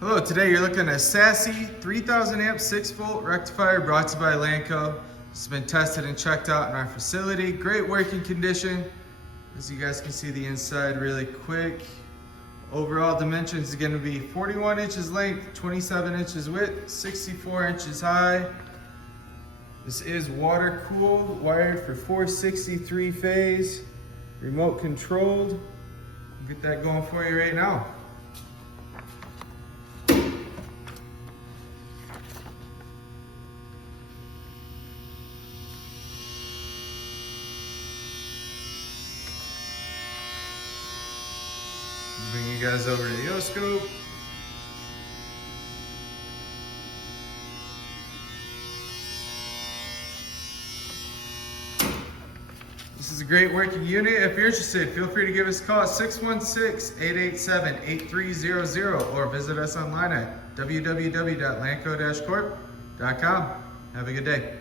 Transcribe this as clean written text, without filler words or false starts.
Hello, today you're looking at a Sassc 3000 amp 6-volt rectifier brought to you by Lanco. It's been tested and checked out in our facility. Great working condition. As you guys can see the inside really quick. Overall dimensions is going to be 41 inches length, 27 inches width, 64 inches high. This is water cooled, wired for 463 phase, remote controlled. I'll get that going for you right now. Bring you guys over to the oscope. This is a great working unit. If you're interested, feel free to give us a call at 616-887-8300 or visit us online at www.lanco-corp.com. Have a good day.